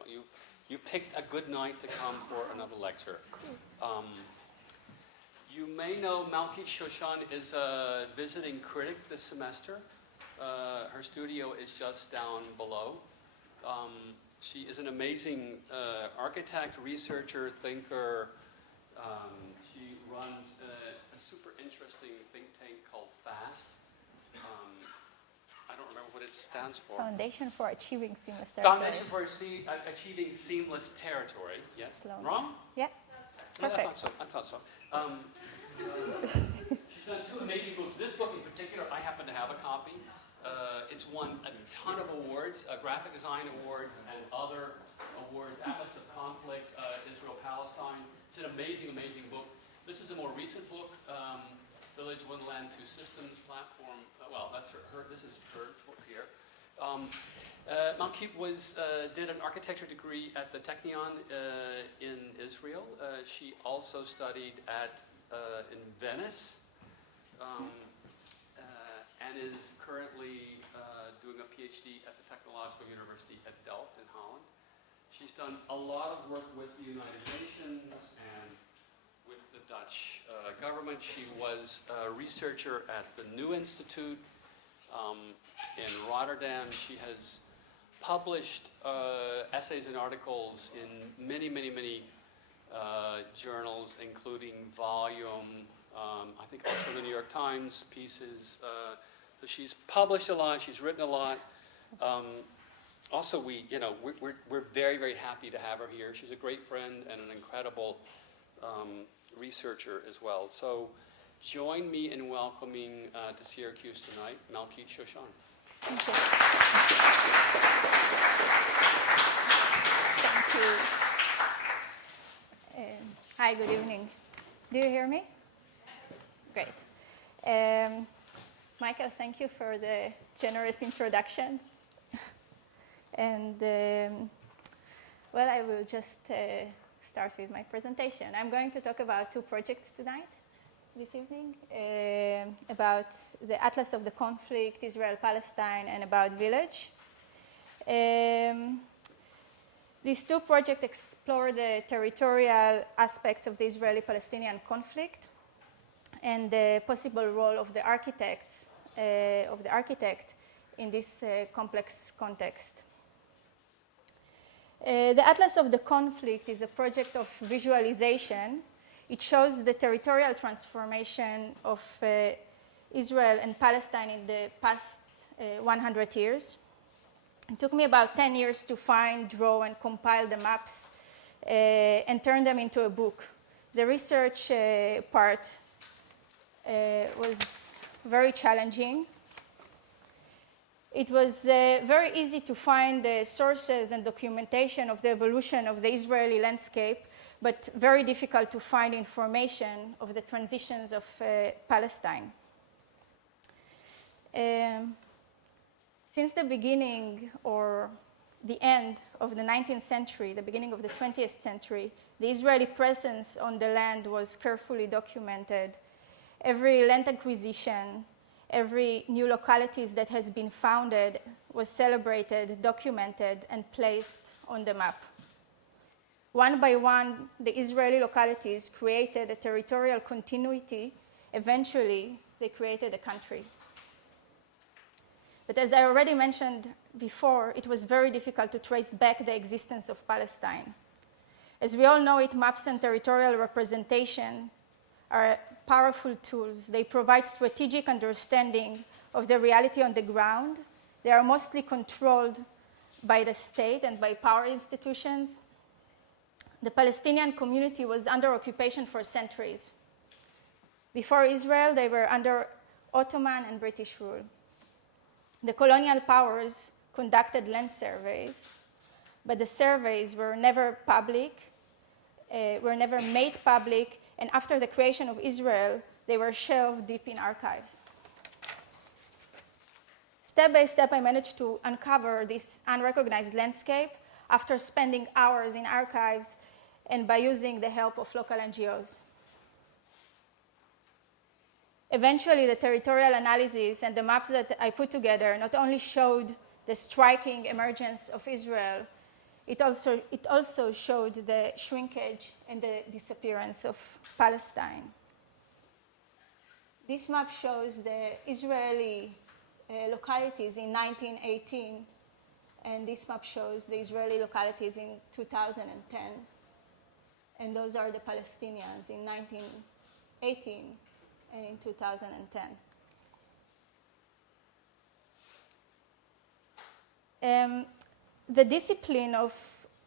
excellent. You picked a good night to come for another lecture. You may know Malkit Shoshan is a visiting critic this semester. Her studio is just down below. She is an amazing architect, researcher, thinker. She runs a super interesting think tank called FAST. I don't remember what it stands for. Foundation for Achieving Seamless Territory. Foundation for Achieving Seamless Territory. Yes. Slowly. Wrong? Yeah. Perfect. I thought so. She's done two amazing books. This book in particular, I happen to have a copy. It's won a ton of awards, graphic design awards and other awards. Atlas of Conflict, Israel-Palestine. It's an amazing, amazing book. This is a more recent book, Village Wonderland to Systems Platform. That's her. This is her book here. Malkit did an architecture degree at the Technion in Israel. She also studied in Venice. And is currently doing a PhD at the Technological University at Delft in Holland. She's done a lot of work with the United Nations and with the Dutch government. She was a researcher at the Nieuwe Instituut in Rotterdam. She has published essays and articles in many, many, many journals, including Volume, I think also the New York Times pieces. So she's published a lot. She's written a lot. Also, we're very, very happy to have her here. She's a great friend and an incredible researcher as well. So, join me in welcoming to Syracuse tonight, Malkit Shoshan. Thank you. Hi, good evening. Do you hear me? Great. Michael, thank you for the generous introduction. And, I will just start with my presentation. I'm going to talk about two projects tonight, this evening, about the Atlas of the Conflict, Israel-Palestine, and about Village. These two projects explore the territorial aspects of the Israeli-Palestinian conflict and the possible role of the architect in this complex context. The Atlas of the Conflict is a project of visualization. It shows the territorial transformation of Israel and Palestine in the past 100 years. It took me about 10 years to find, draw, and compile the maps and turn them into a book. The research part was very challenging. It was very easy to find the sources and documentation of the evolution of the Israeli landscape, but very difficult to find information of the transitions of Palestine. Since the beginning or the end of the 19th century, the beginning of the 20th century, the Israeli presence on the land was carefully documented. Every land acquisition, every new localities that has been founded was celebrated, documented, and placed on the map. One by one, the Israeli localities created a territorial continuity. Eventually, they created a country. But as I already mentioned before, it was very difficult to trace back the existence of Palestine. As we all know it, maps and territorial representation are powerful tools. They provide strategic understanding of the reality on the ground. They are mostly controlled by the state and by power institutions. The Palestinian community was under occupation for centuries. Before Israel, they were under Ottoman and British rule. The colonial powers conducted land surveys, but the surveys were never public, were never made public, and after the creation of Israel, they were shelved deep in archives. Step by step, I managed to uncover this unrecognized landscape after spending hours in archives and by using the help of local NGOs. Eventually, the territorial analysis and the maps that I put together not only showed the striking emergence of Israel It also showed the shrinkage and the disappearance of Palestine. This map shows the Israeli localities in 1918, and this map shows the Israeli localities in 2010. And those are the Palestinians in 1918 and in 2010. The discipline of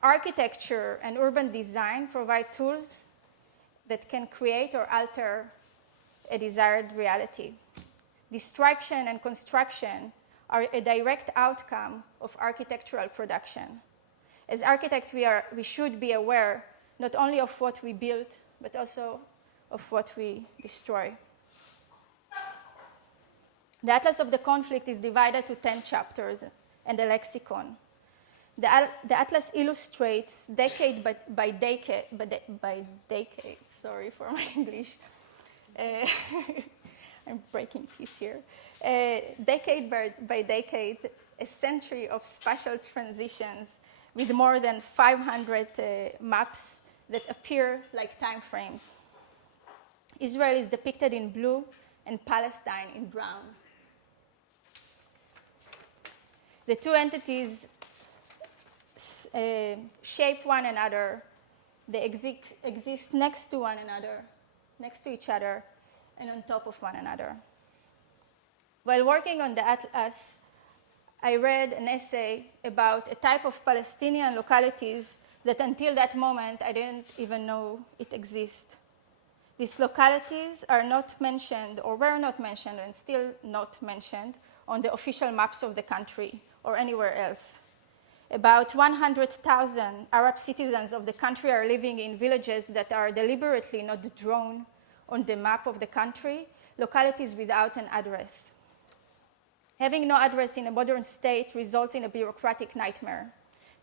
architecture and urban design provide tools that can create or alter a desired reality. Destruction and construction are a direct outcome of architectural production. As architects, we should be aware not only of what we build, but also of what we destroy. The Atlas of the Conflict is divided to 10 chapters and a lexicon. The Atlas illustrates decade by decade, sorry for my English, I'm breaking teeth here, decade by decade, a century of spatial transitions with more than 500 maps that appear like time frames. Israel is depicted in blue and Palestine in brown. The two entities shape one another. They exist next to one another, next to each other, and on top of one another. While working on the Atlas, I read an essay about a type of Palestinian localities that until that moment I didn't even know it exists. These localities are not mentioned, or were not mentioned, and still not mentioned on the official maps of the country or anywhere else. About 100,000 Arab citizens of the country are living in villages that are deliberately not drawn on the map of the country, localities without an address. Having no address in a modern state results in a bureaucratic nightmare.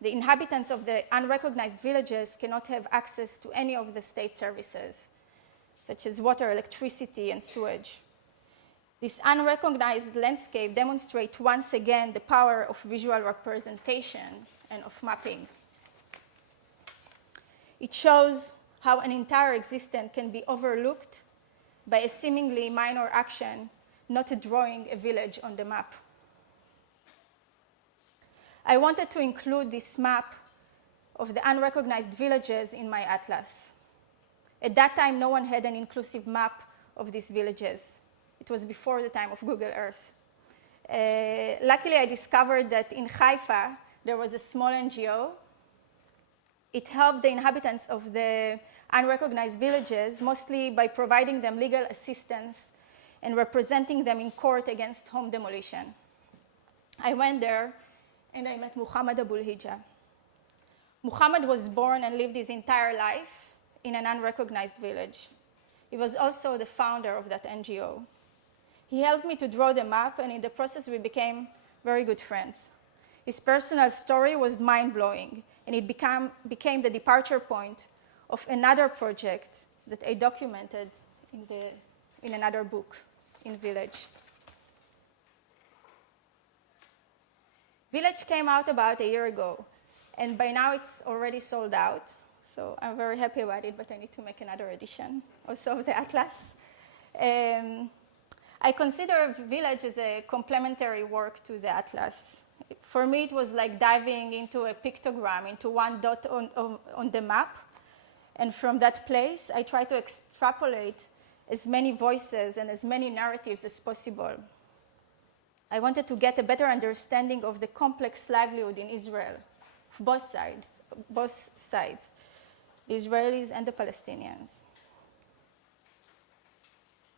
The inhabitants of the unrecognized villages cannot have access to any of the state services, such as water, electricity, and sewage. This unrecognized landscape demonstrates once again the power of visual representation and of mapping. It shows how an entire existence can be overlooked by a seemingly minor action, not drawing a village on the map. I wanted to include this map of the unrecognized villages in my atlas. At that time, no one had an inclusive map of these villages. It was before the time of Google Earth. Luckily, I discovered that in Haifa, there was a small NGO. It helped the inhabitants of the unrecognized villages, mostly by providing them legal assistance and representing them in court against home demolition. I went there, and I met Muhammad Abul Hija. Muhammad was born and lived his entire life in an unrecognized village. He was also the founder of that NGO. He helped me to draw the map, and in the process, we became very good friends. His personal story was mind-blowing, and it became the departure point of another project that I documented in another book, in Village. Village came out about a year ago, and by now it's already sold out. So I'm very happy about it, but I need to make another edition also of the Atlas. I consider Village as a complementary work to the Atlas. For me, it was like diving into a pictogram, into one dot on the map. And from that place, I try to extrapolate as many voices and as many narratives as possible. I wanted to get a better understanding of the complex livelihood in Israel, both sides, the Israelis and the Palestinians.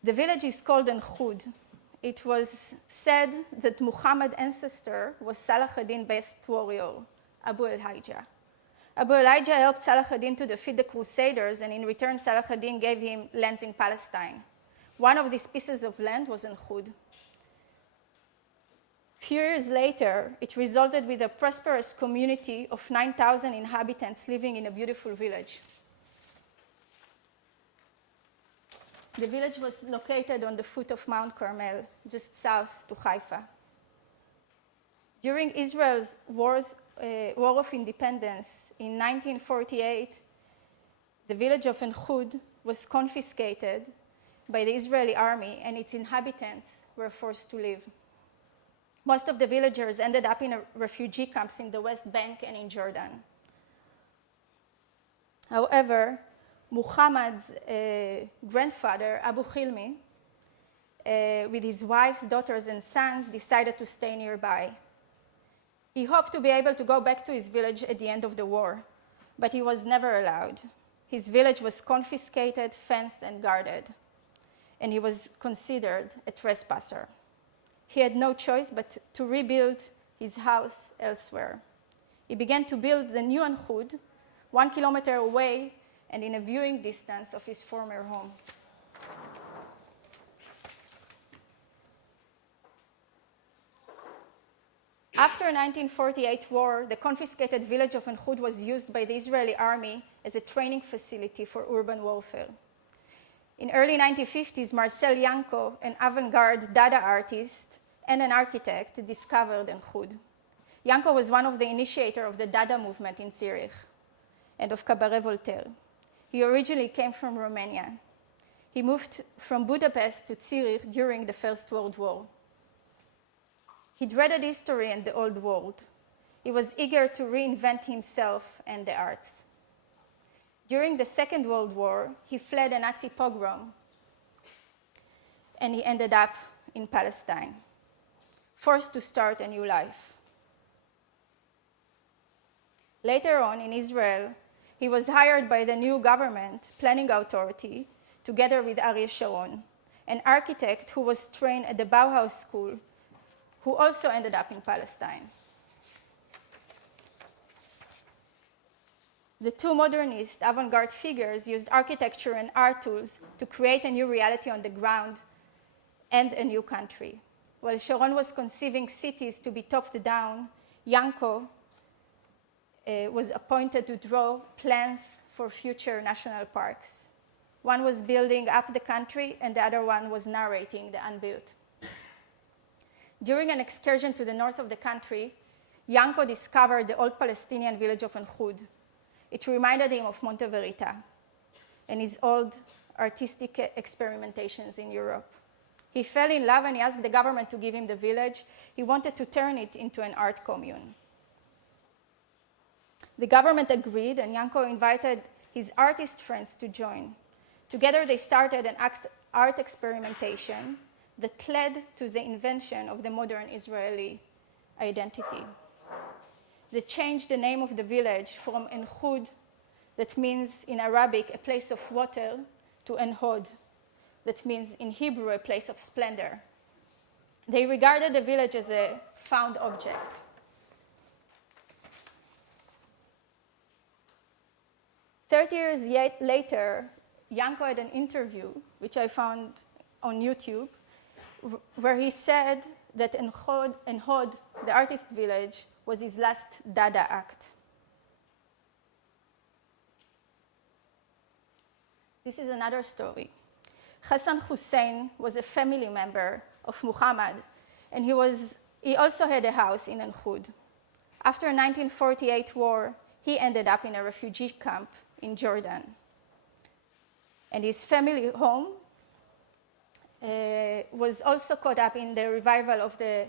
The village is called Enchud. It was said that Muhammad's ancestor was Salah ad-Din's best warrior, Abu al-Hija. Abu al-Hija helped Salah ad-Din to defeat the Crusaders, and in return, Salah ad-Din gave him lands in Palestine. One of these pieces of land was Enchud. Few years later, it resulted with a prosperous community of 9,000 inhabitants living in a beautiful village. The village was located on the foot of Mount Carmel, just south to Haifa. During Israel's War War of Independence in 1948, the village of En-Khud was confiscated by the Israeli army, and its inhabitants were forced to leave. Most of the villagers ended up in refugee camps in the West Bank and in Jordan. However, Muhammad's grandfather, Abu Khilmi, with his wives, daughters, and sons, decided to stay nearby. He hoped to be able to go back to his village at the end of the war, but he was never allowed. His village was confiscated, fenced, and guarded, and he was considered a trespasser. He had no choice but to rebuild his house elsewhere. He began to build the new En-Khud, 1 kilometer away and in a viewing distance of his former home. After the 1948 war, the confiscated village of En-Khud was used by the Israeli army as a training facility for urban warfare. In early 1950s, Marcel Janco, an avant-garde Dada artist and an architect, discovered En-Khud. Janco was one of the initiators of the Dada movement in Zurich and of Cabaret Voltaire. He originally came from Romania. He moved from Budapest to Zurich during the First World War. He dreaded history and the old world. He was eager to reinvent himself and the arts. During the Second World War, he fled a Nazi pogrom, and he ended up in Palestine, forced to start a new life. Later on, in Israel, he was hired by the new government planning authority, together with Ariel Sharon, an architect who was trained at the Bauhaus School, who also ended up in Palestine. The two modernist avant-garde figures used architecture and art tools to create a new reality on the ground and a new country. While Sharon was conceiving cities to be topped down, Janco was appointed to draw plans for future national parks. One was building up the country, and the other one was narrating the unbuilt. During an excursion to the north of the country, Janco discovered the old Palestinian village of En-Khud. It reminded him of Monte Verita and his old artistic experimentations in Europe. He fell in love and he asked the government to give him the village. He wanted to turn it into an art commune. The government agreed, and Janco invited his artist friends to join. Together they started an art experimentation that led to the invention of the modern Israeli identity. They changed the name of the village from En-Khud, that means in Arabic a place of water, to En-Hod, that means in Hebrew a place of splendor. They regarded the village as a found object. 30 years later, Janco had an interview, which I found on YouTube, where he said that En-Hod, the artist village, was his last Dada act. This is another story. Hasan Hussein was a family member of Muhammad, and he also had a house in En-Khud. After the 1948 war, he ended up in a refugee camp in Jordan. And his family home was also caught up in the revival of the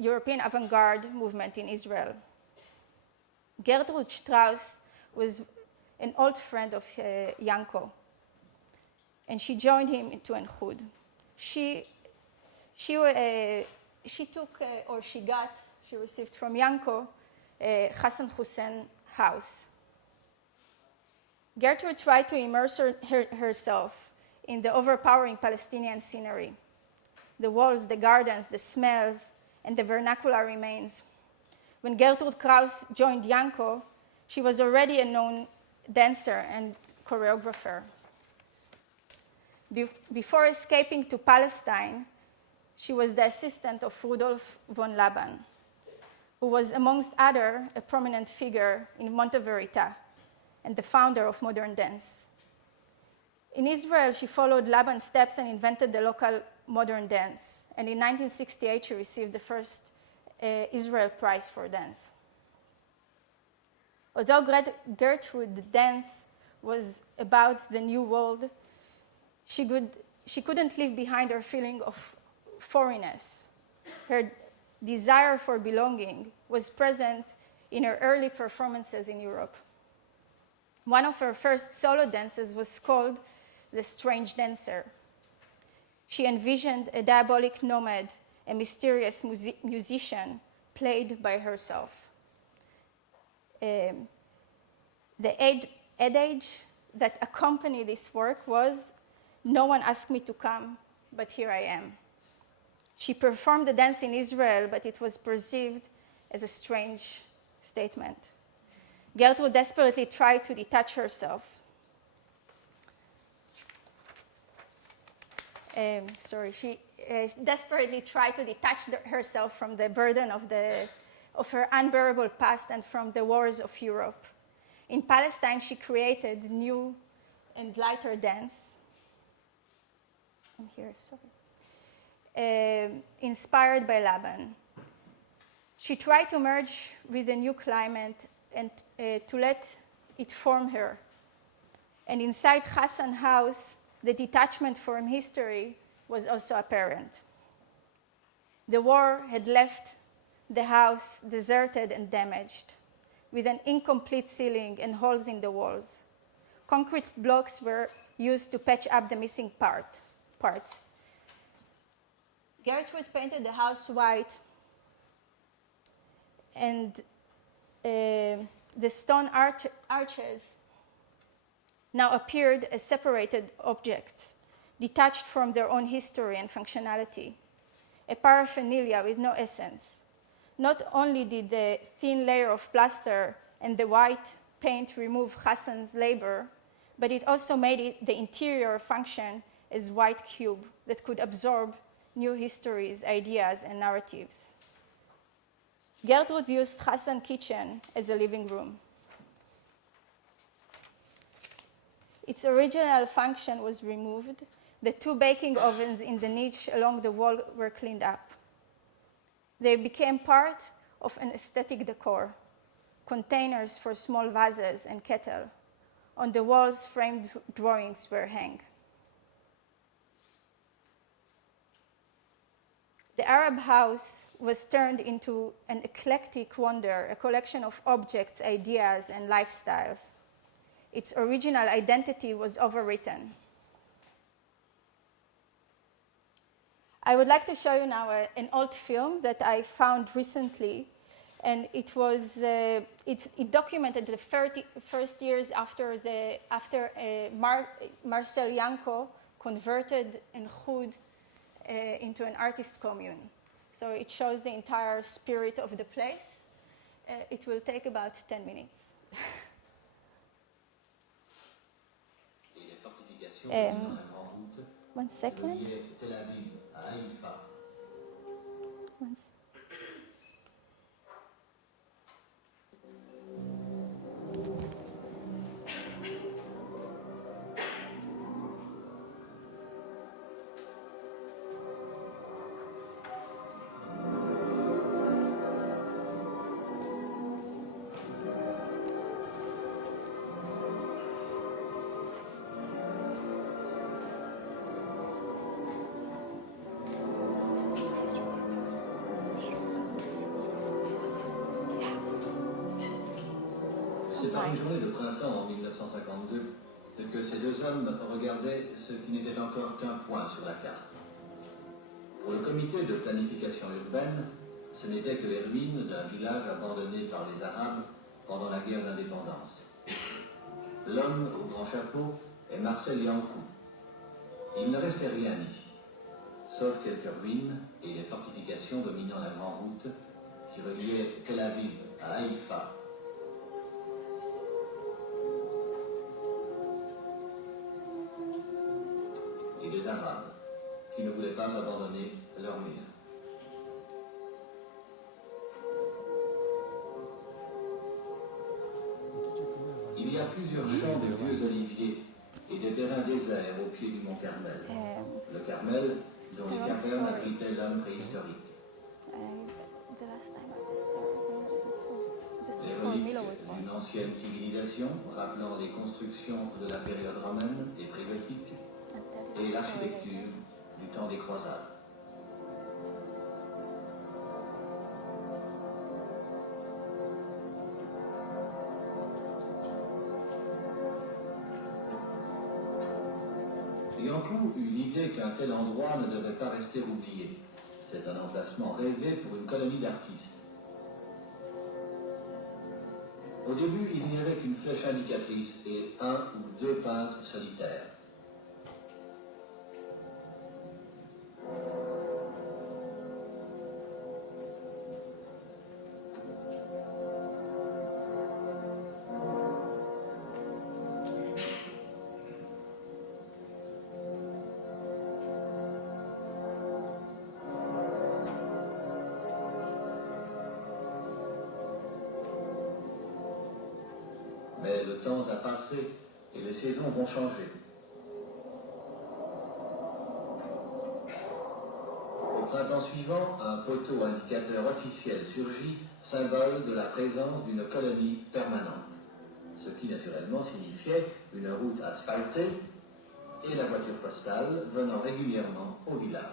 European avant-garde movement in Israel. Gertrude Strauss was an old friend of Janco, and she joined him into En-Khud. She received from Janco Hasan Hussein house. Gertrude tried to immerse herself in the overpowering Palestinian scenery, the walls, the gardens, the smells, and the vernacular remains. When Gertrude Kraus joined Janco, she was already a known dancer and choreographer. Before escaping to Palestine, she was the assistant of Rudolf von Laban, who was, amongst others, a prominent figure in Monte Verita and the founder of modern dance. In Israel, she followed Laban's steps and invented the local modern dance. And in 1968, she received the first Israel Prize for Dance. Although Gertrude's dance was about the new world, she couldn't leave behind her feeling of foreignness. Her desire for belonging was present in her early performances in Europe. One of her first solo dances was called The Strange Dancer. She envisioned a diabolic nomad, a mysterious musician played by herself. The adage that accompanied this work was, "No one asked me to come, but here I am." She performed the dance in Israel, but it was perceived as a strange statement. Gertrude desperately tried to detach herself. She desperately tried to detach herself from the burden of her unbearable past and from the wars of Europe. In Palestine, she created new and lighter dance. I'm here, sorry. Inspired by Laban. She tried to merge with the new climate and to let it form her. And inside Hasan's house, the detachment from history was also apparent. The war had left the house deserted and damaged, with an incomplete ceiling and holes in the walls. Concrete blocks were used to patch up the missing parts. Gertrude painted the house white, and the stone arches now appeared as separated objects, detached from their own history and functionality, a paraphernalia with no essence. Not only did the thin layer of plaster and the white paint remove Hasan's labor, but it also made the interior function as white cube that could absorb new histories, ideas, and narratives. Gertrude used Hasan's kitchen as a living room. Its original function was removed. The 2 baking ovens in the niche along the wall were cleaned up. They became part of an aesthetic decor, containers for small vases and kettle. On the walls, framed drawings were hung. The Arab house was turned into an eclectic wonder, a collection of objects, ideas, and lifestyles. Its original identity was overwritten. I would like to show you now an old film that I found recently, and it documented the first years after Marcel Janco converted Enchud into an artist commune. So it shows the entire spirit of the place. It will take about 10 minutes. One second. C'est par une journée de printemps en 1952 que ces 2 hommes regardaient ce qui n'était encore qu'un point sur la carte. Pour le comité de planification urbaine, ce n'était que les ruines d'un village abandonné par les Arabes pendant la guerre d'indépendance. L'homme au grand chapeau est Marcel Janco. Il ne restait rien ici, sauf quelques ruines et les fortifications dominant la grande route qui reliait Tel Aviv à Haïfa. Et les Arabes qui ne voulaient pas abandonner leur mur. Il y a plusieurs champs de vieux oliviers et des terrains déserts au pied du mont Carmel. Le Carmel, dont les cavernes abritaient l'homme préhistorique. The last time I was there, it was just Les before Milo was reliques born. d'une ancienne civilisation rappelant les constructions de la période romaine et pré-gothique et l'architecture du temps des croisades. Yankou eut l'idée qu'un tel endroit ne devait pas rester oublié. C'est un emplacement rêvé pour une colonie d'artistes. Au début, il n'y avait qu'une flèche indicatrice et un ou deux peintres solitaires. Mais le temps a passé et les saisons vont changer. Au printemps suivant, un poteau indicateur officiel surgit, symbole de la présence d'une colonie permanente. Ce qui naturellement signifiait une route asphaltée et la voiture postale venant régulièrement au village.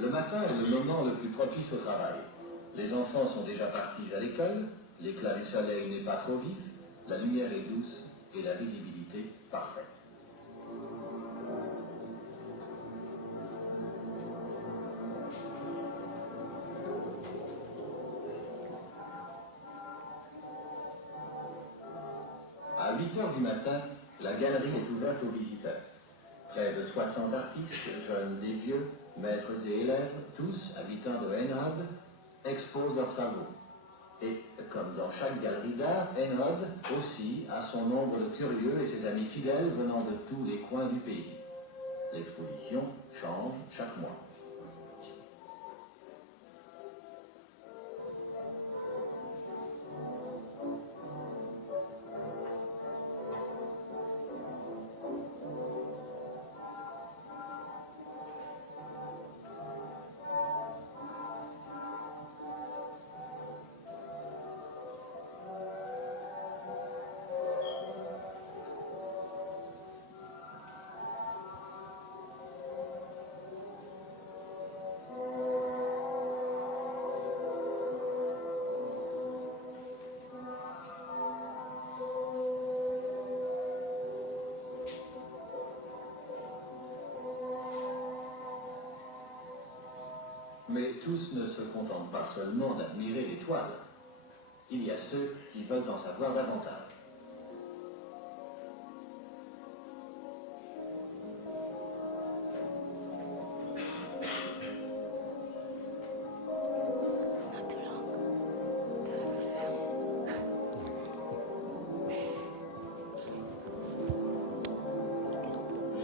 Le matin est le moment le plus propice au travail. Les enfants sont déjà partis à l'école, l'éclat du soleil n'est pas trop vif, la lumière est douce et la visibilité parfaite. À 8 heures du matin, la galerie est ouverte aux visiteurs. Près de 60 artistes, jeunes et vieux, maîtres et élèves, tous habitants de Enhad, exposent leurs travaux. Et comme dans chaque galerie d'art, Enhad aussi a son nombre de curieux et ses amis fidèles venant de tous les coins du pays. L'exposition change chaque mois. Mais tous ne se contentent pas seulement d'admirer les toiles. Il y a ceux qui veulent en savoir davantage.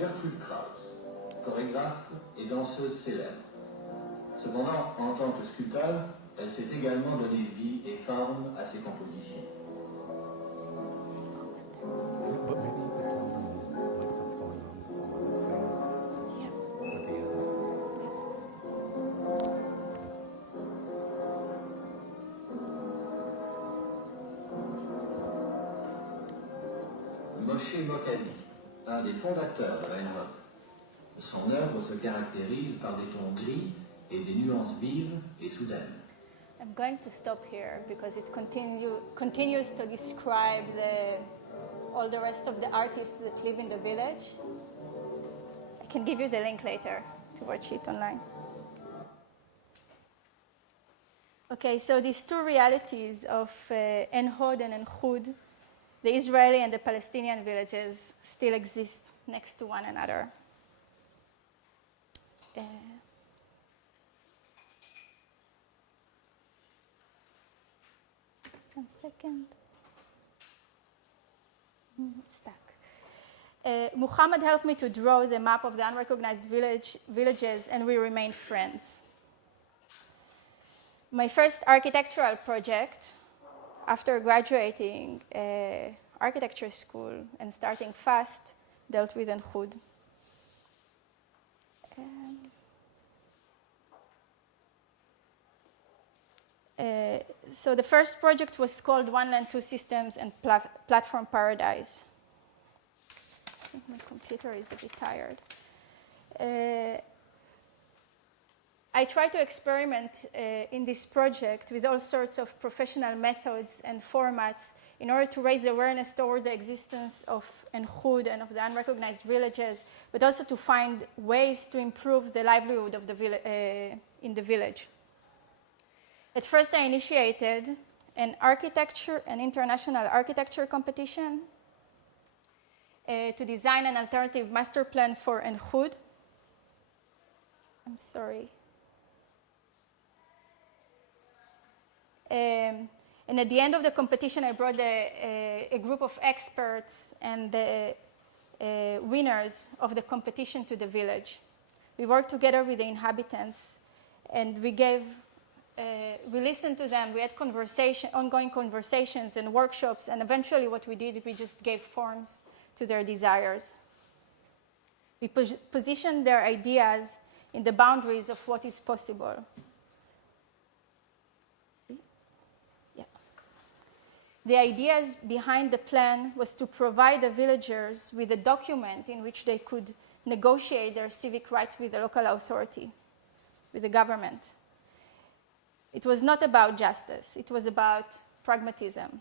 Gertrude Krauss, chorégraphe et danseuse célèbre. Cependant, en tant que sculpteur, elle s'est également donné vie et forme à ses compositions. But maybe you could tell them like what's going on with someone. Yeah. With the Moshe Mokadi, un des fondateurs de Reinhold. Son œuvre se caractérise par des tons gris et des nuances vives et soudaines. I'm going to stop here because it continues to describe all the rest of the artists that live in the village. I can give you the link later to watch it online. Okay, so these two realities of En-Hod and En-Khud, the Israeli and the Palestinian villages, still exist next to one another. 1 second. It's stuck. Muhammad helped me to draw the map of the unrecognized villages, and we remained friends. My first architectural project after graduating architecture school and starting fast dealt with Enchud. So the first project was called One Land, Two Systems and Platform Paradise. I think my computer is a bit tired. I try to experiment in this project with all sorts of professional methods and formats in order to raise awareness toward the existence of Enchud and of the unrecognized villages, but also to find ways to improve the livelihood of the in the village. At first, I initiated an international architecture competition to design an alternative master plan for Enchud. I'm sorry. And at the end of the competition, I brought a group of experts and the winners of the competition to the village. We worked together with the inhabitants, and we listened to them. We had ongoing conversations and workshops, and eventually what we did, we just gave forms to their desires. We positioned their ideas in the boundaries of what is possible. The ideas behind the plan was to provide the villagers with a document in which they could negotiate their civic rights with the local authority, with the government. It was not about justice, it was about pragmatism.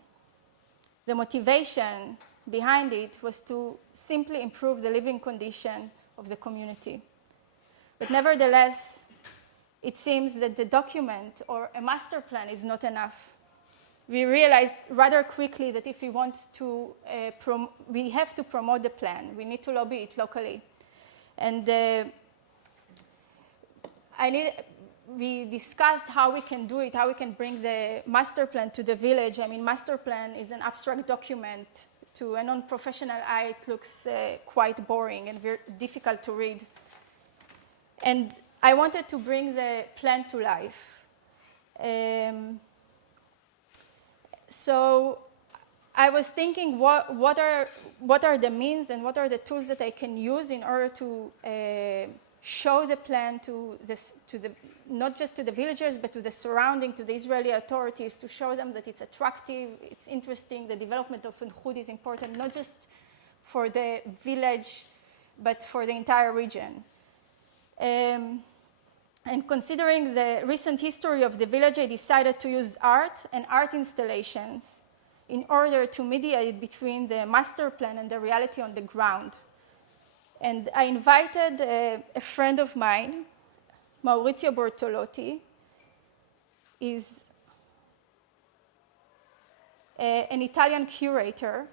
The motivation behind it was to simply improve the living condition of the community. But nevertheless, it seems that the document or a master plan is not enough. We realized rather quickly that if we want to, we have to promote the plan. We need to lobby it locally. And we discussed how we can do it, how we can bring the master plan to the village. I mean, master plan is an abstract document. To a non-professional eye, it looks quite boring and very difficult to read. And I wanted to bring the plan to life. So I was thinking, what are the means and what are the tools that I can use in order to show the plan to not just to the villagers, but to the surrounding, to the Israeli authorities, to show them that it's attractive, it's interesting, the development of Enchud is important, not just for the village, but for the entire region. And considering the recent history of the village, I decided to use art and art installations in order to mediate between the master plan and the reality on the ground. And I invited a friend of mine, Maurizio Bortolotti. Is an Italian curator,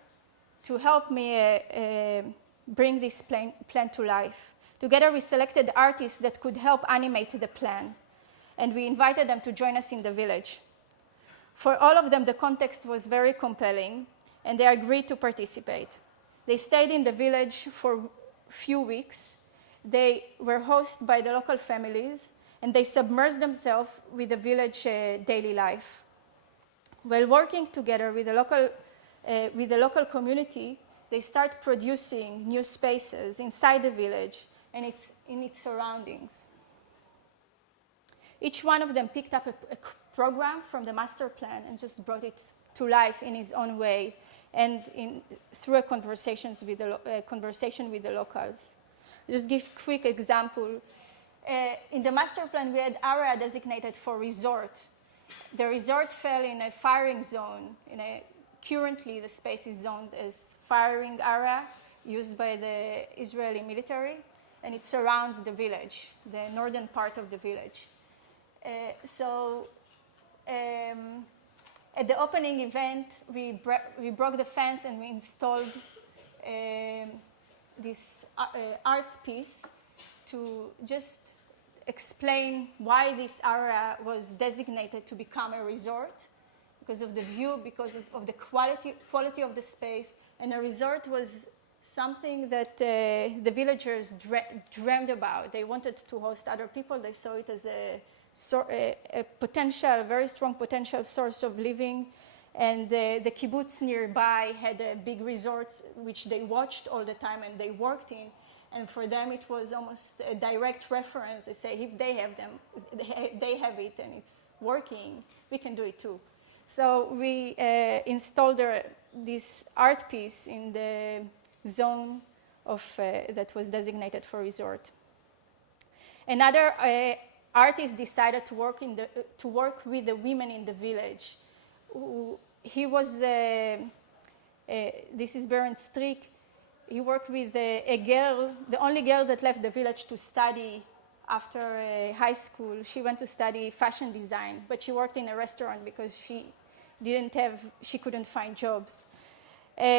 to help me bring this plan to life. Together, we selected artists that could help animate the plan, and we invited them to join us in the village. For all of them, the context was very compelling, and they agreed to participate. They stayed in the village for a few weeks. They were hosted by the local families, and they submerged themselves with the village daily life. While working together with the local community, they start producing new spaces inside the village and in its surroundings. Each one of them picked up a program from the master plan and just brought it to life in his own way and through a conversation with the locals. Just give a quick example. In the master plan, we had area designated for resort. The resort fell in a firing zone. Currently, the space is zoned as firing area used by the Israeli military, and it surrounds the village, the northern part of the village. At the opening event, we broke the fence and we installed this art piece to just explain why this area was designated to become a resort, because of the view, because of the quality of the space. And a resort was something that the villagers dreamed about. They wanted to host other people. They saw it as a potential, very strong potential source of living. And the kibbutz nearby had a big resort which they watched all the time and they worked in. And for them, it was almost a direct reference. They say, if they have them, they have it and it's working, we can do it too. So we installed this art piece in the zone that was designated for resort. Another artist decided to work with the women in the village. He was, this is Berend Strick. He worked with a girl, the only girl that left the village to study after high school. She went to study fashion design, but she worked in a restaurant because she couldn't find jobs.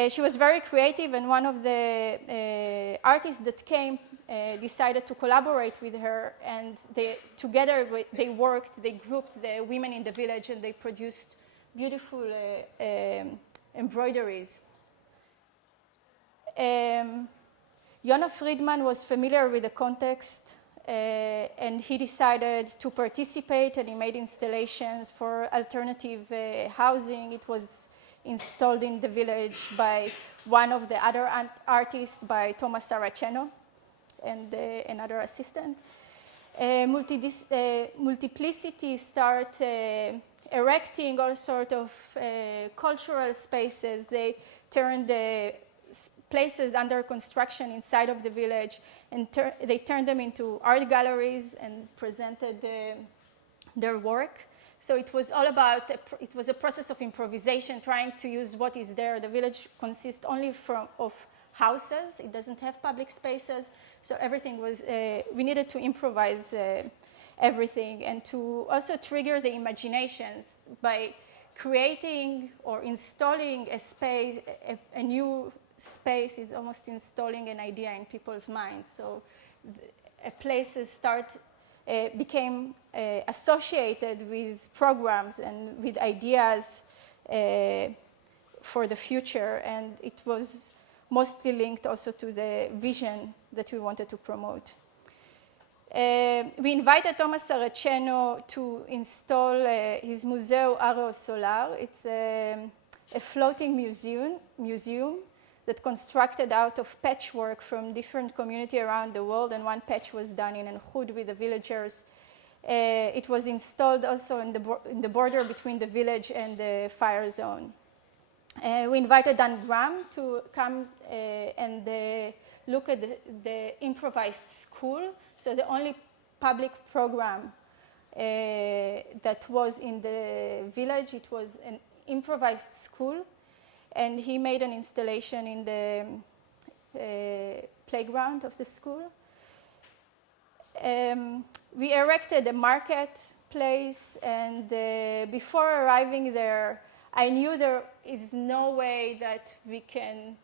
She was very creative, and one of the artists that came decided to collaborate with her, and together they grouped the women in the village, and they produced beautiful embroideries. Yona Friedman was familiar with the context, and he decided to participate, and he made installations for alternative housing. It was installed in the village by one of the other artists, by Thomas Saraceno, and another assistant. Multiplicity started erecting all sorts of cultural spaces. They turned the places under construction inside of the village, and they turned them into art galleries and presented their work. So it was all about, it was a process of improvisation, trying to use what is there. The village consists only of houses. It doesn't have public spaces. So everything was, we needed to improvise everything, and to also trigger the imaginations by creating or installing a space, a new space is almost installing an idea in people's minds. So places became associated with programs and with ideas for the future, and it was mostly linked also to the vision that we wanted to promote. We invited Thomas Saraceno to install his Museo Areo Solar. It's a floating museum that constructed out of patchwork from different communities around the world, and one patch was done in Enchud with the villagers. It was installed also in the border between the village and the fire zone. We invited Dan Graham to come and look at the improvised school. So the only public program that was in the village, it was an improvised school, and he made an installation in the playground of the school. We erected a marketplace, and before arriving there, I knew there is no way that we can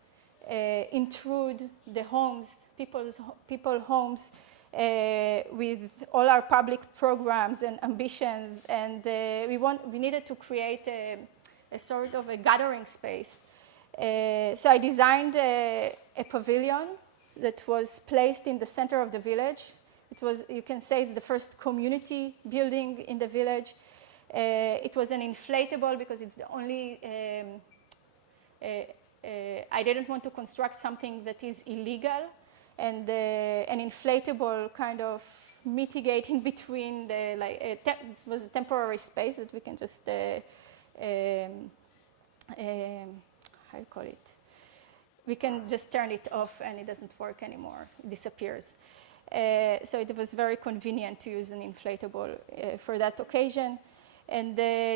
intrude the homes, people's homes, with all our public programs and ambitions, and we needed to create a sort of a gathering space. So I designed a pavilion that was placed in the center of the village. It was, you can say, it's the first community building in the village. It was an inflatable because it's the only. I didn't want to construct something that is illegal, and an inflatable kind of mitigating between the it was a temporary space that we can just how you call it? We can just turn it off and it doesn't work anymore. It disappears. So it was very convenient to use an inflatable for that occasion. And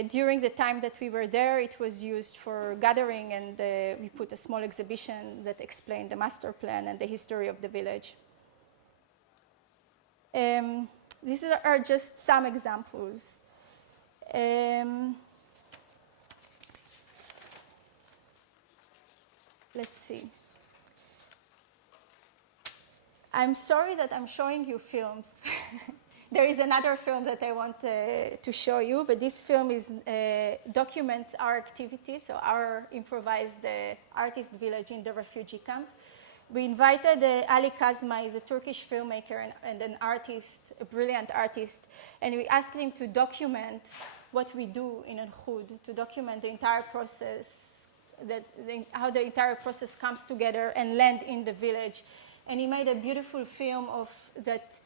during the time that we were there, it was used for gathering, and we put a small exhibition that explained the master plan and the history of the village. These are just some examples. Let's see. I'm sorry that I'm showing you films. There is another film that I want to show you, but this film documents our activities, so our improvised artist village in the refugee camp. we invited Ali Kazma. He's a Turkish filmmaker and an artist, a brilliant artist, and we asked him to document what we do in Al-Khud, to document the entire process, how the entire process comes together and land in the village. And he made a beautiful film that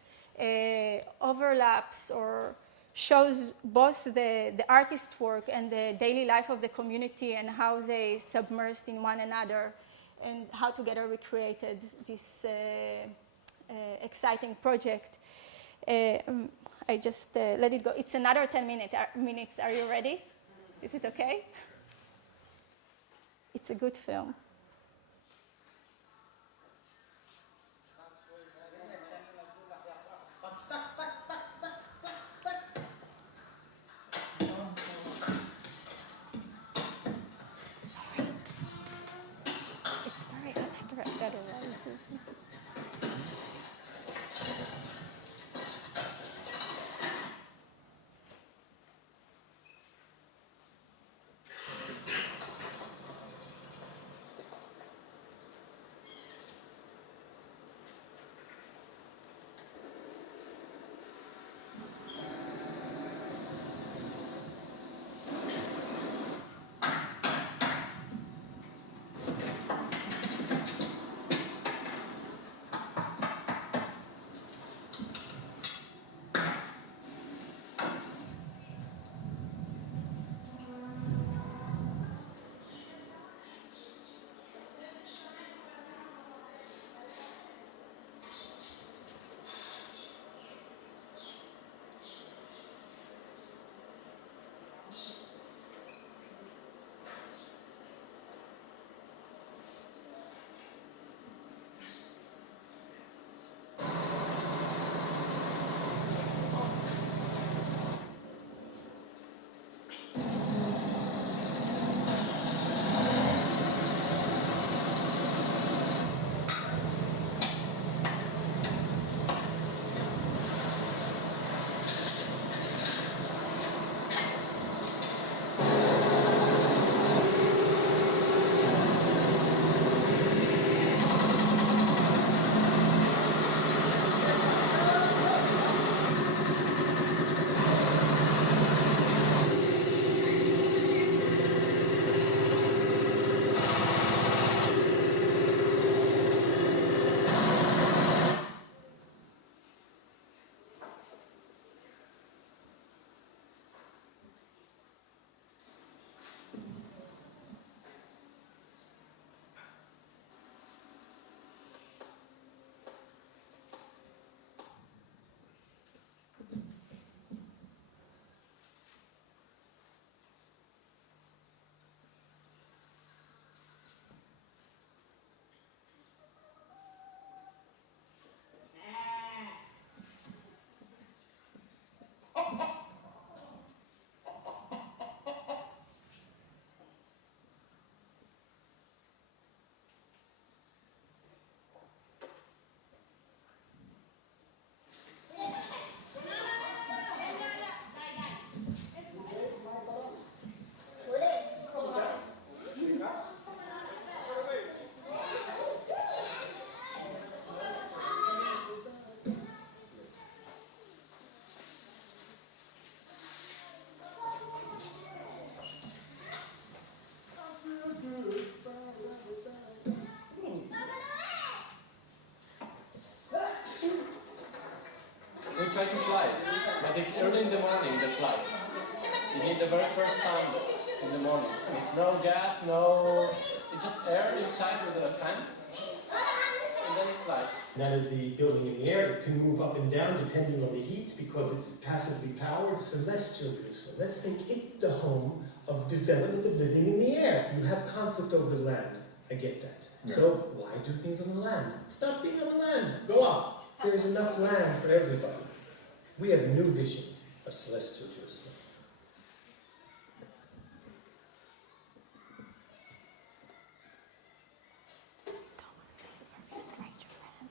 overlaps or shows both the artist's work and the daily life of the community and how they submersed in one another and how together we created this exciting project. I just let it go. It's another 10 minutes. Are you ready? Is it okay? It's a good film. It's very abstract otherwise. Try to fly, but it's early in the morning, the flight. You need the very first sound in the morning. It's no gas, it's just air inside with a fan, and then it flies. That is the building in the air. It can move up and down depending on the heat because it's passively powered. Celestial Jerusalem. Let's make it the home of development of living in the air. You have conflict over the land. I get that. Yeah. So why do things on the land? Stop being on the land. Go up. There's enough land for everybody. We have a new vision, a celestial Jerusalem. Thomas is a very strange friend.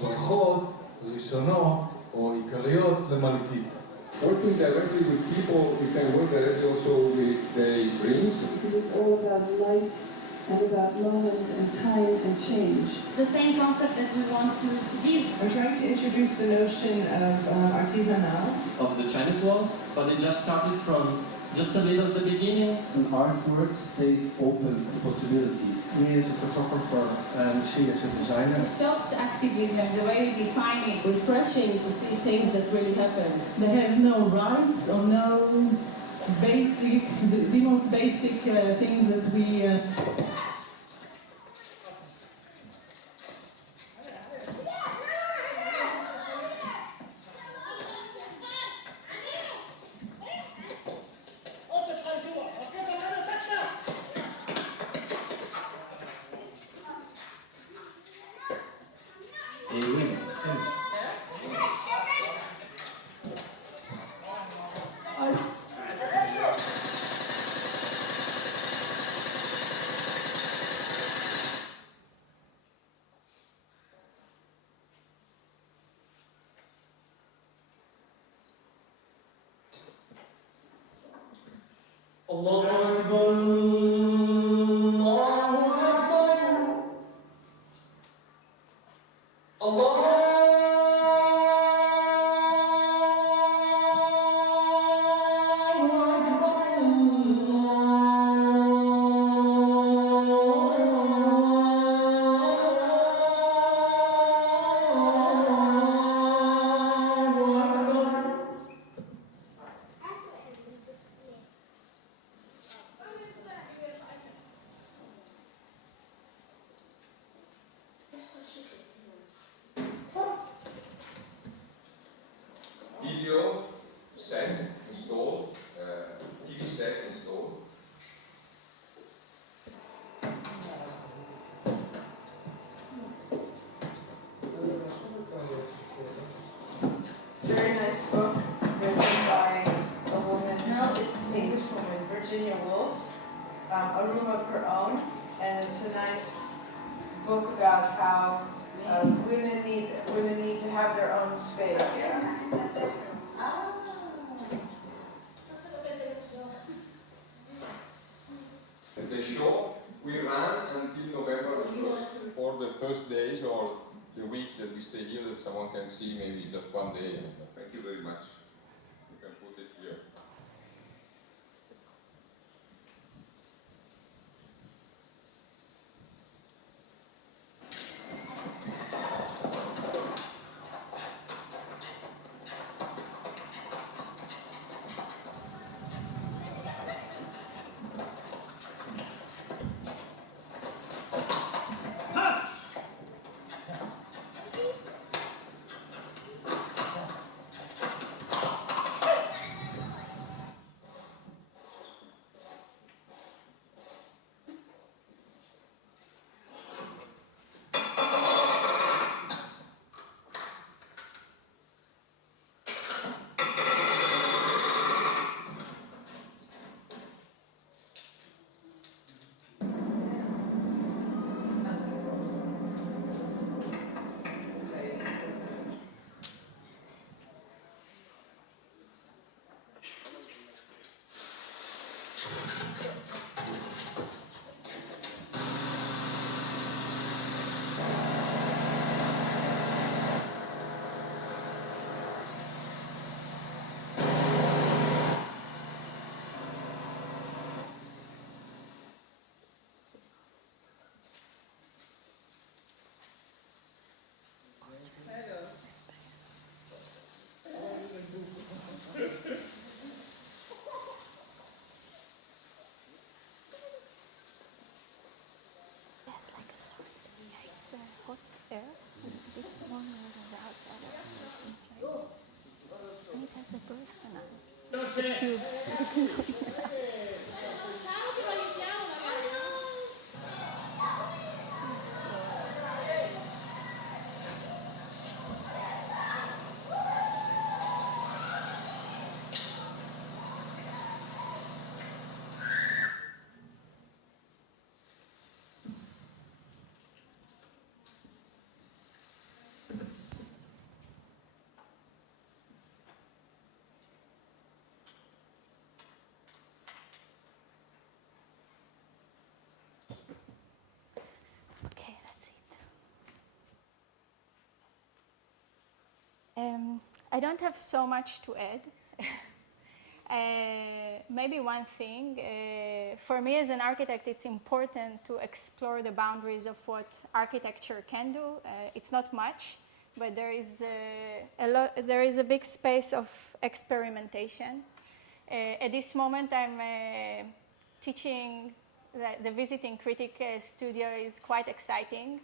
ברכות ראשונות או עיקריות למלכית. Working directly with people, you can work directly also with their dreams. Because it's all about light and about moment and time and change. The same concept that we want to give. I'm trying to introduce the notion of artisanal. Of the Chinese wall, but it just started from just a little at the beginning. An artwork stays open to possibilities. Me as a photographer and she as a designer. Soft activism, the way we define it. Refreshing to see things that really happen. They have no rights or no basic, the most basic things that we... Allahu Akbar, Allahu Akbar, Allahu Video set installed, TV set installed. Very nice book written by a woman, no, it's an English woman, Virginia Woolf, A Room of Her Own, and it's a nice book about how women need to have their own space. The show we ran until November the 1st for the first days or the week that we stay here, that someone can see maybe just one day. Thank you very much. You can put it here. hot air, and it's a bit warmer than the outside of the sleeping place. And it has a birth canal. A tube. I don't have so much to add. Maybe one thing, for me as an architect, it's important to explore the boundaries of what architecture can do. It's not much, but there is a big space of experimentation. At this moment, I'm teaching the visiting critic studio is quite exciting.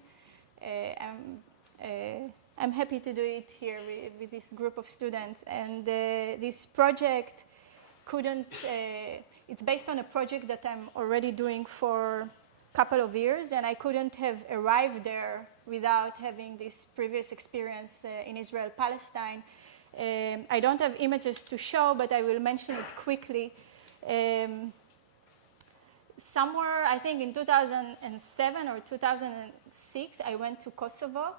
I'm happy to do it here with this group of students. And this project it's based on a project that I'm already doing for a couple of years, and I couldn't have arrived there without having this previous experience in Israel-Palestine. I don't have images to show, but I will mention it quickly. Somewhere, I think in 2007 or 2006, I went to Kosovo,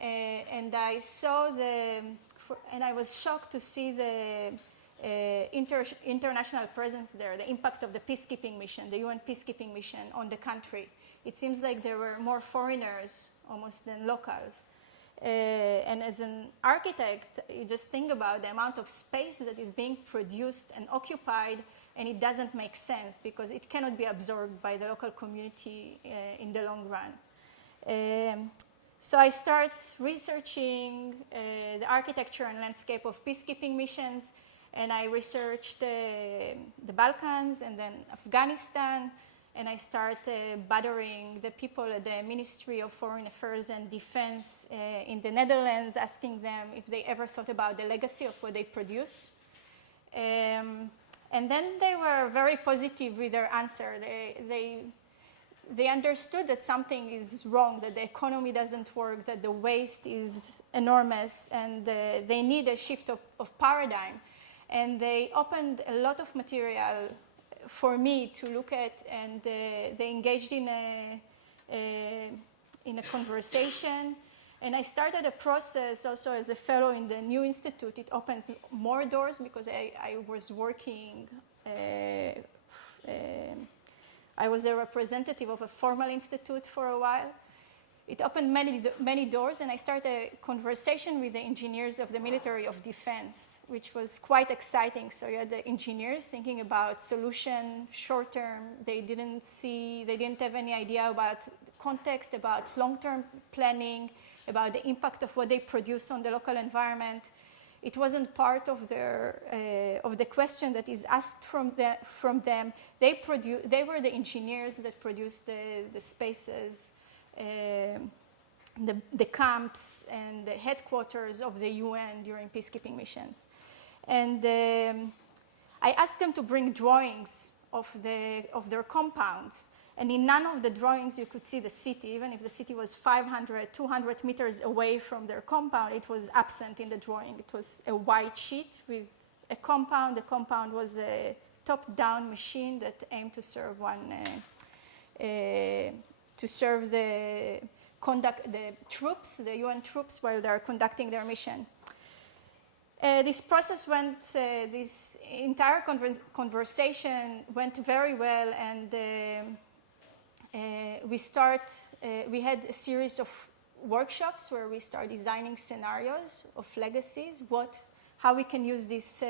and I saw and I was shocked to see the international presence there, the impact of the peacekeeping mission, the UN peacekeeping mission on the country. It seems like there were more foreigners almost than locals. And as an architect, you just think about the amount of space that is being produced and occupied, and it doesn't make sense because it cannot be absorbed by the local community in the long run. So I start researching the architecture and landscape of peacekeeping missions, and I researched the Balkans and then Afghanistan, and I start bothering the people at the Ministry of Foreign Affairs and Defense in the Netherlands, asking them if they ever thought about the legacy of what they produce. And then they were very positive with their answer. They understood that something is wrong, that the economy doesn't work, that the waste is enormous, and they need a shift of paradigm. And they opened a lot of material for me to look at, and they engaged in a conversation. And I started a process also as a fellow in the New Institute. It opens more doors because I was working, I was a representative of a formal institute for a while. It opened many doors, and I started a conversation with the engineers of the military of defense, which was quite exciting. So you had the engineers thinking about solution short term. They didn't have any idea about context, about long-term planning, about the impact of what they produce on the local environment. It wasn't part of the question that is asked from them. They were the engineers that produced the spaces, the camps and the headquarters of the UN during peacekeeping missions. And I asked them to bring drawings of their compounds. And in none of the drawings you could see the city. Even if the city was 500, 200 meters away from their compound, it was absent in the drawing. It was a white sheet with a compound. The compound was a top-down machine that aimed to serve the troops, the UN troops, while they are conducting their mission. This process this entire conversation went very well, and we had a series of workshops where we start designing scenarios of legacies, how we can use this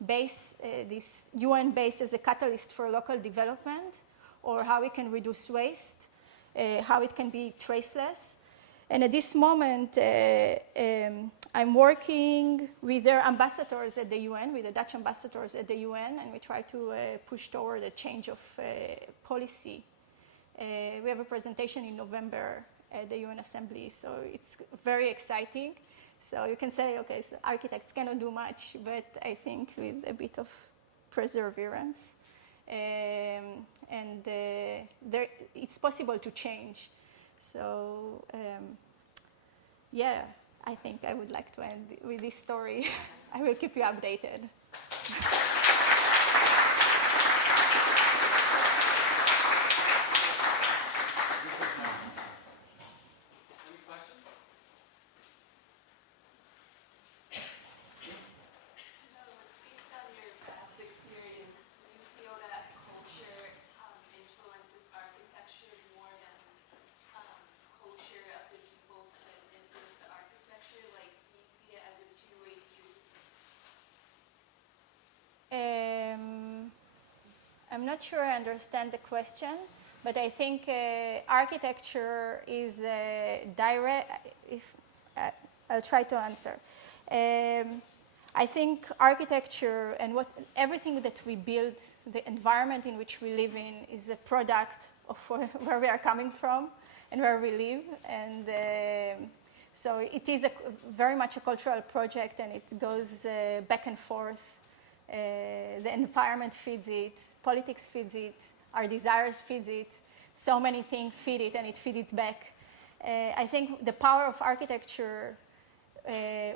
this UN base as a catalyst for local development, or how we can reduce waste, how it can be traceless. And at this moment, I'm working with their ambassadors at the UN, with the Dutch ambassadors at the UN, and we try to push toward a change of policy. We have a presentation in November at the UN Assembly, so it's very exciting. So you can say, okay, so architects cannot do much, but I think with a bit of perseverance, it's possible to change. So, yeah, I think I would like to end with this story. I will keep you updated. I'm not sure I understand the question, but I think architecture is direct. I'll try to answer. I think architecture and everything that we build, the environment in which we live in, is a product of where we are coming from and where we live. And so it is very much a cultural project, and it goes back and forth. The environment feeds it, politics feeds it, our desires feeds it, so many things feed it, and it feeds it back. I think the power of architecture,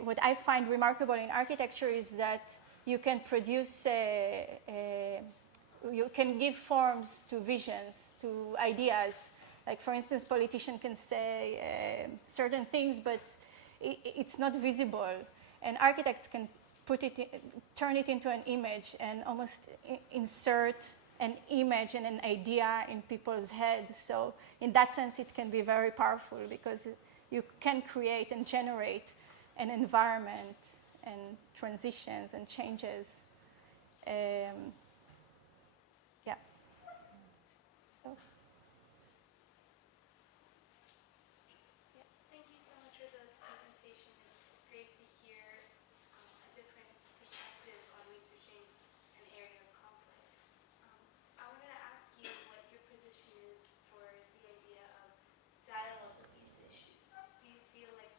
what I find remarkable in architecture is that you can produce, you can give forms to visions, to ideas. Like, for instance, politicians can say certain things, but it's not visible. And architects can turn it into an image and almost insert an image and an idea in people's heads. So in that sense, it can be very powerful because you can create and generate an environment and transitions and changes. Yeah. So. Thank you so much for the presentation. It's great to hear a different perspective on researching an area of conflict. I wanted to ask you what your position is for the idea of dialogue with these issues. Do you feel like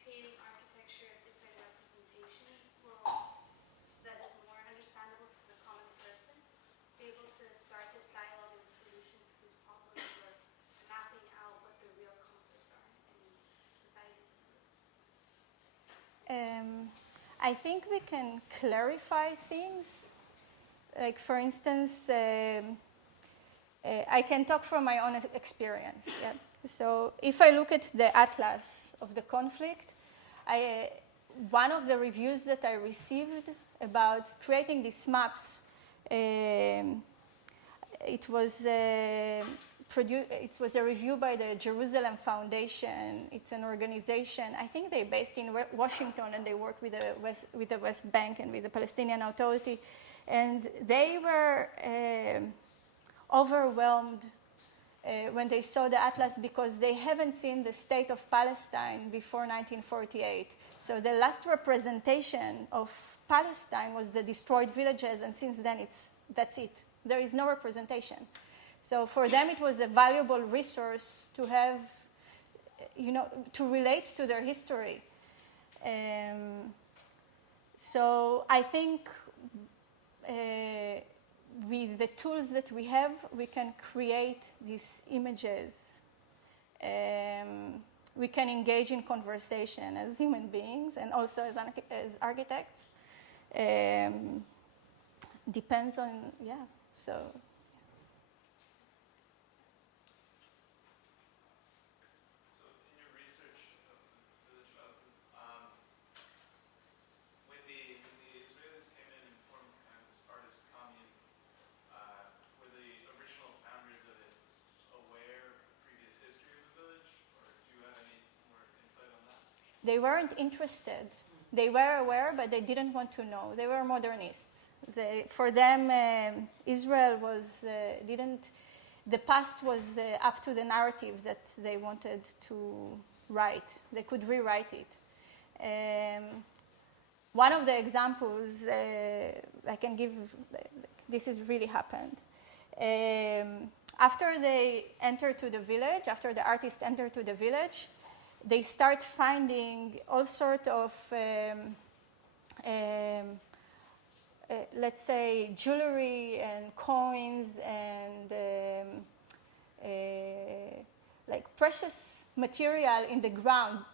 creating architecture of different representation that is more understandable to the common person, be able to start this dialogue and solutions to these problems, or mapping out what the real conflicts are in societies and groups? I think we can clarify things. Like, for instance, I can talk from my own experience. Yeah? So if I look at the atlas of the conflict, one of the reviews that I received about creating these maps, it was a review by the Jerusalem Foundation. It's an organization. I think they're based in Washington, and they work with the West Bank and with the Palestinian Authority. And they were overwhelmed when they saw the atlas because they haven't seen the state of Palestine before 1948. So the last representation of Palestine was the destroyed villages, and since then that's it. There is no representation. So for them it was a valuable resource to have, to relate to their history. So I think with the tools that we have, we can create these images. We can engage in conversation as human beings and also as architects. Depends on, so. So in your research of the village development, when the Israelis came in and formed kind of this artist commune, were the original founders of it aware of the previous history of the village, or do you have any more insight on that? They weren't interested. They were aware, but they didn't want to know. They were modernists. For them, Israel was the past was up to the narrative that they wanted to write. They could rewrite it. One of the examples I can give, this has really happened. After they entered to the village, after the artists entered to the village, they start finding all sorts of, let's say, jewelry and coins and like precious material in the ground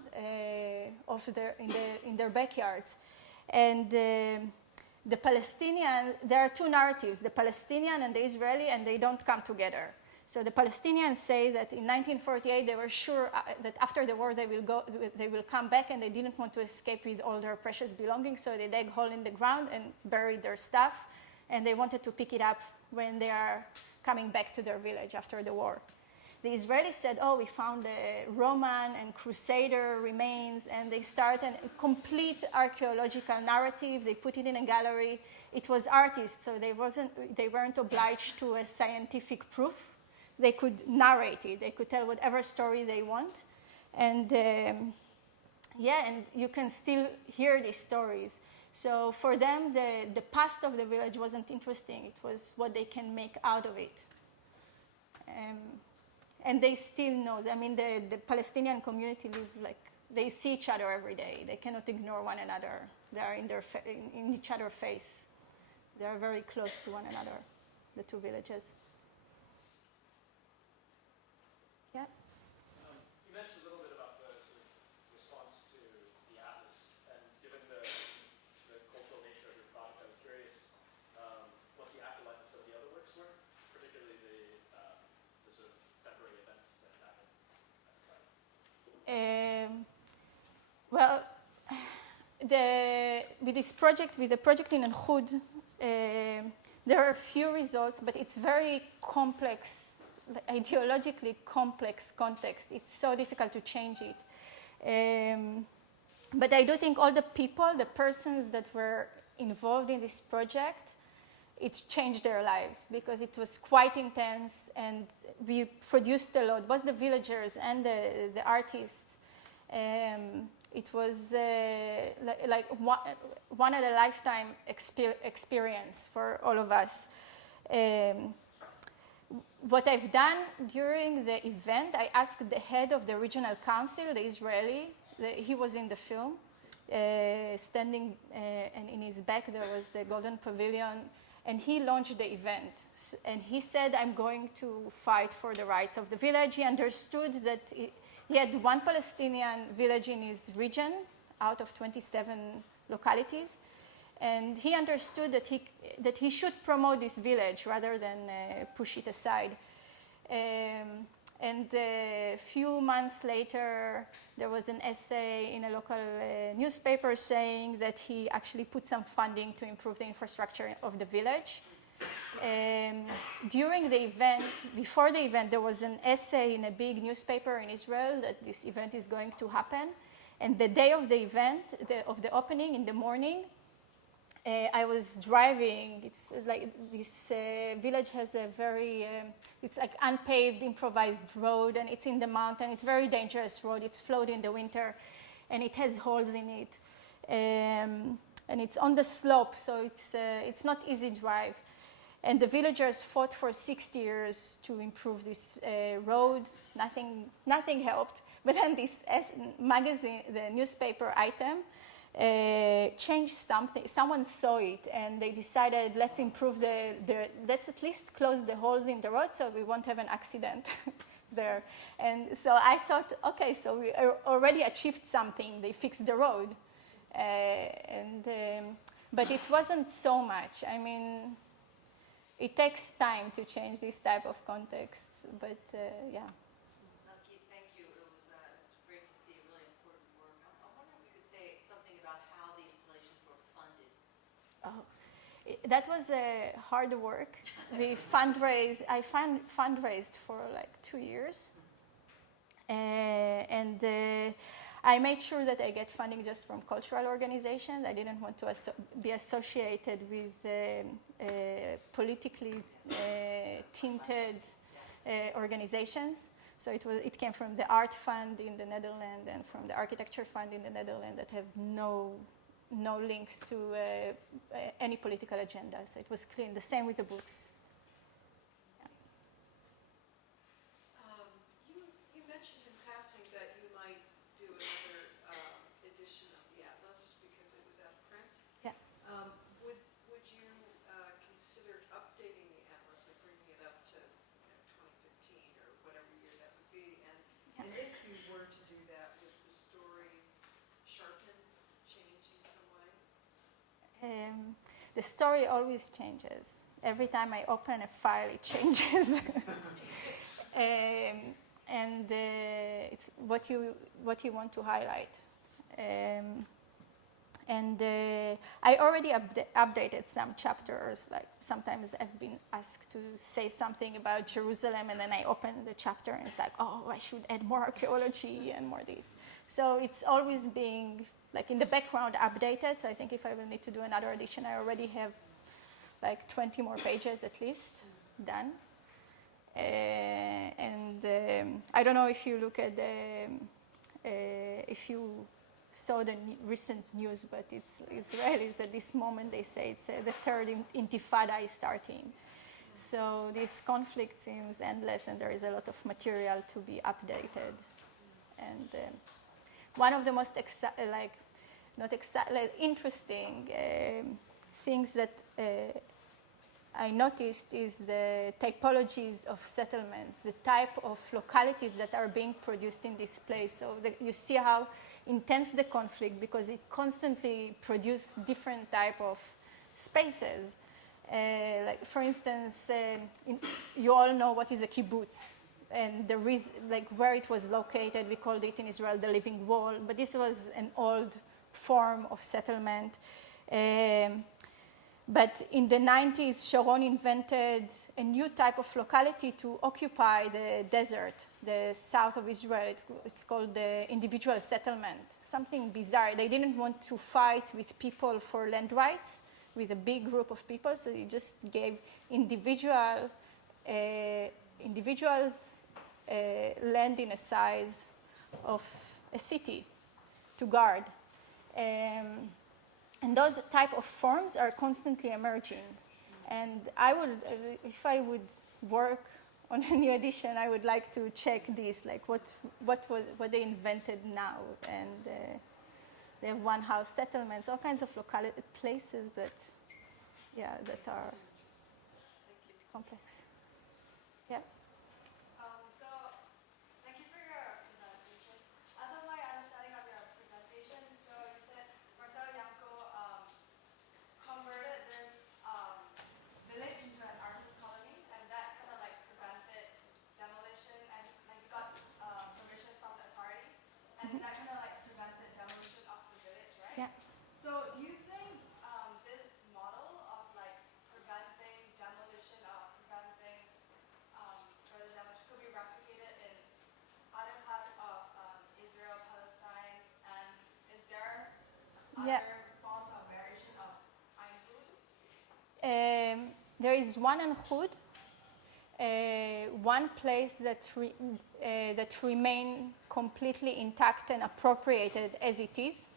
in their backyards. And the Palestinian, there are two narratives, the Palestinian and the Israeli, and they don't come together. So the Palestinians say that in 1948 they were sure that after the war they will come back, and they didn't want to escape with all their precious belongings, so they dug a hole in the ground and buried their stuff, and they wanted to pick it up when they are coming back to their village after the war. the Israelis said, oh, we found the Roman and Crusader remains, and they started a complete archaeological narrative. They put it in a gallery. It was artists, so they weren't obliged to a scientific proof. They could narrate it. They could tell whatever story they want. And and you can still hear these stories. So for them, the past of the village wasn't interesting. It was what they can make out of it. And they still know. I mean, the Palestinian community live like, they see each other every day. They cannot ignore one another. They are in each other's face. They are very close to one another, the two villages. Yeah? You mentioned a little bit about the sort of response to the atlas, and given the cultural nature of your project, I was curious what the afterlife of some of the other works were, particularly the sort of temporary events that happened at the site. Well, with this project, with the project in Al-Khud, there are a few results, but it's very complex, ideologically complex context. It's so difficult to change it. But I do think all the people, the persons that were involved in this project, it changed their lives because it was quite intense, and we produced a lot, both the villagers and the artists. It was like one of a lifetime experience for all of us. What I've done during the event, I asked the head of the regional council, the Israeli, he was in the film, standing, and in his back there was the Golden Pavilion, and he launched the event. And he said, I'm going to fight for the rights of the village. He understood that he had one Palestinian village in his region out of 27 localities. And he understood that he should promote this village rather than push it aside. And a few months later, there was an essay in a local newspaper saying that he actually put some funding to improve the infrastructure of the village. During the event, before the event, there was an essay in a big newspaper in Israel that this event is going to happen. And the day of the event, of the opening in the morning, I was driving. It's like this village has a very, it's like unpaved, improvised road, and it's in the mountain. It's a very dangerous road. It's flowed in the winter, and it has holes in it. And it's on the slope, so it's not easy drive. And the villagers fought for 60 years to improve this road. Nothing helped. But then this magazine, the newspaper item, changed something. Someone saw it, and they decided, let's improve let's at least close the holes in the road so we won't have an accident there. And so I thought, okay, so we already achieved something. They fixed the road. But it wasn't so much. I mean, it takes time to change this type of context, but yeah. Malkit, thank you. It was great to see really important work. I wonder if you could say something about how the installations were funded. That was hard work. I fundraised for like 2 years. I made sure that I get funding just from cultural organizations. I didn't want to be associated with politically tinted organizations. So it came from the Art Fund in the Netherlands and from the Architecture Fund in the Netherlands that have no links to any political agenda. So it was clean. The same with the books. You mentioned in passing that you might do another edition of the Atlas because it was out of print. Yeah. Would you consider updating the Atlas and bringing it up to 2015 or whatever year that would be? And if you were to do that, would the story sharpen, change in some way? The story always changes. Every time I open a file, it changes. And it's what you want to highlight. And I already updated some chapters. Like sometimes I've been asked to say something about Jerusalem, and then I open the chapter and it's like, oh, I should add more archaeology and more this. So it's always being like in the background updated. So I think if I will need to do another edition, I already have like 20 more pages at least done. I don't know if you look at if you saw the recent news, but Israelis at this moment, they say it's the third intifada is starting. So this conflict seems endless, and there is a lot of material to be updated. And one of the most interesting things that I noticed is the typologies of settlements, the type of localities that are being produced in this place. So you see how intense the conflict, because it constantly produces different type of spaces. Like for instance, you all know what is a kibbutz, and the where it was located. We called it in Israel the living wall, but this was an old form of settlement. But in the 90s, Sharon invented a new type of locality to occupy the desert, the south of Israel. It's called the individual settlement. Something bizarre. They didn't want to fight with people for land rights, with a big group of people, so they just gave individuals land in a size of a city to guard. And those type of forms are constantly emerging. And I would, if I would work on a new edition, I would like to check this, like what they invented now. And they have one-house settlements, all kinds of places that are complex. Yeah. So, thank you for your presentation. As of my understanding of your presentation, so you said Marcel Janko converted this village into an artist colony, and that kind of like prevented demolition, and like got permission from the authority, and that kind of like prevented demolition of the village, right? Yeah. So, do you think this model of like preventing demolition or preventing further damage could be replicated in other parts of Israel-Palestine, and is there other forms of variation of there is one in Hud, one place that remain completely intact and appropriated as it is.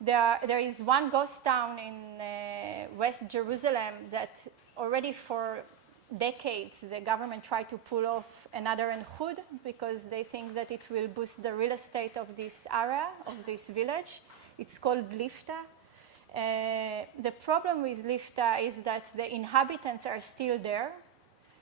There is one ghost town in West Jerusalem that already for decades the government tried to pull off another in Hud because they think that it will boost the real estate of this area, of this village. It's called Lifta. The problem with Lifta is that the inhabitants are still there.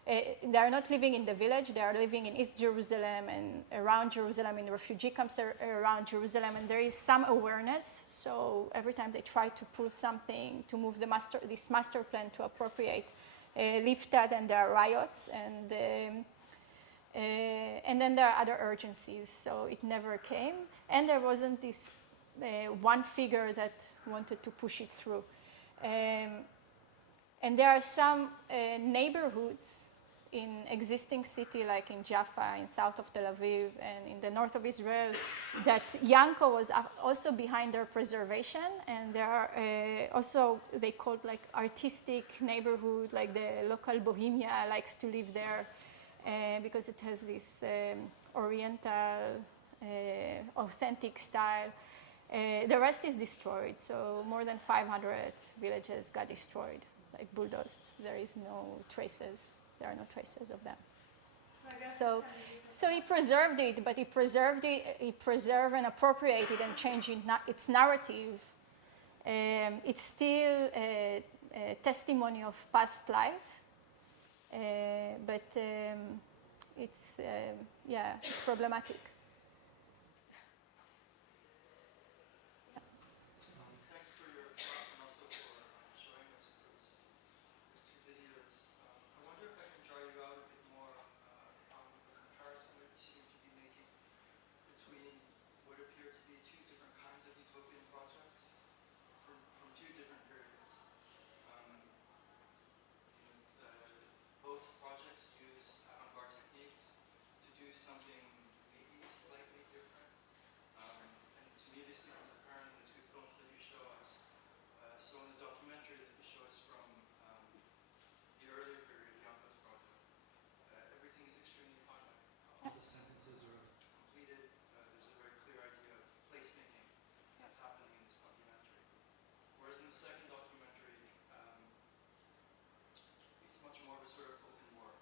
They are not living in the village. They are living in East Jerusalem and around Jerusalem, in refugee camps around Jerusalem, and there is some awareness. So every time they try to pull something to move this master plan to appropriate Lifta, then there are riots, and then there are other urgencies. So it never came, and there wasn't this one figure that wanted to push it through. And there are some neighborhoods in existing city, like in Jaffa, in south of Tel Aviv, and in the north of Israel, that Yanko was also behind their preservation. And there are also, they called like artistic neighborhood, like the local bohemia likes to live there because it has this oriental, authentic style. The rest is destroyed, so more than 500 villages got destroyed, like bulldozed. There is no traces. There are no traces of them. So he preserved it, but he preserved and appropriated and changed its narrative. It's still a testimony of past life, but it's problematic. Thanks for your talk and also for showing us those two videos. I wonder if I can draw you out a bit more on the comparison that you seem to be making between what appear to be two different kinds of do something maybe slightly different. And to me, this becomes apparent in the two films that you show us. So in the documentary that you show us from the earlier period, Janko's project, everything is extremely finite. All the sentences are completed. There's a very clear idea of placemaking that's happening in this documentary. Whereas in the second documentary, it's much more of a sort of open world,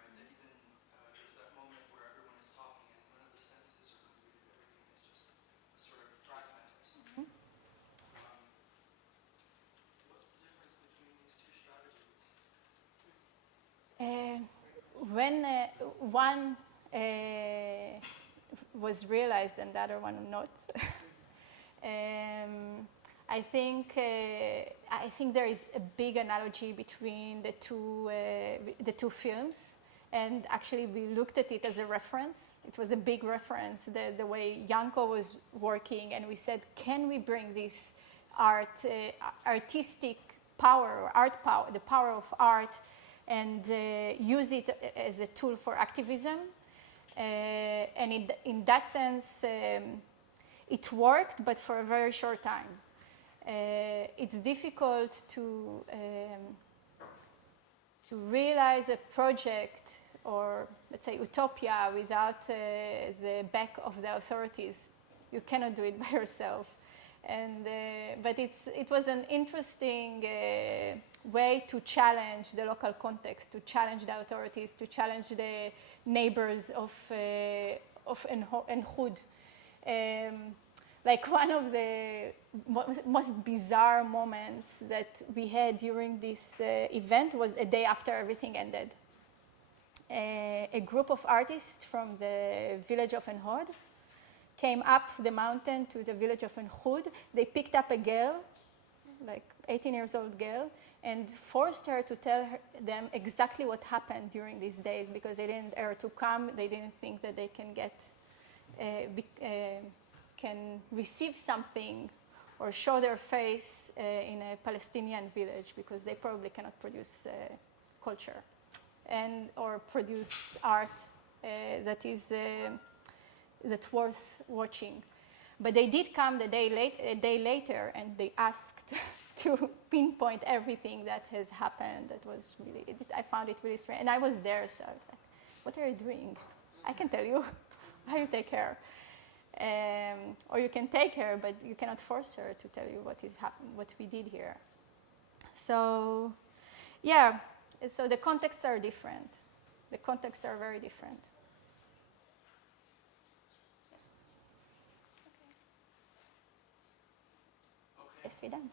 right? That even there's that moment where everyone is talking and none of the sentences are completed. Everything is just a sort of fragment of something. What's the difference between these two strategies? When one was realized and the other one not, I think there is a big analogy between the two films, and actually we looked at it as a reference. It was a big reference, the way Janko was working, and we said, can we bring this artistic power, or art power, the power of art, and use it as a tool for activism? And in that sense, it worked, but for a very short time. It's difficult to realize a project or, let's say, utopia without the back of the authorities. You cannot do it by yourself. And, but it was an interesting way to challenge the local context, to challenge the authorities, to challenge the neighbors of Enhoud. Like one of the most bizarre moments that we had during this event was a day after everything ended. A group of artists from the village of Enhoud came up the mountain to the village of Enhoud. They picked up a girl, like 18-year-old girl, and forced her to tell them exactly what happened during these days, because they didn't dare to come. They didn't think that they can get can receive something or show their face in a Palestinian village, because they probably cannot produce culture and or produce art that's worth watching. But they did come a day later, and they asked to pinpoint everything that has happened. That was really, I found it really strange. And I was there, so I was like, what are you doing? I can tell you how you take her. Or you can take her, but you cannot force her to tell you what we did here. So, yeah, so the contexts are different. The contexts are very different. Okay. Yes, we're done.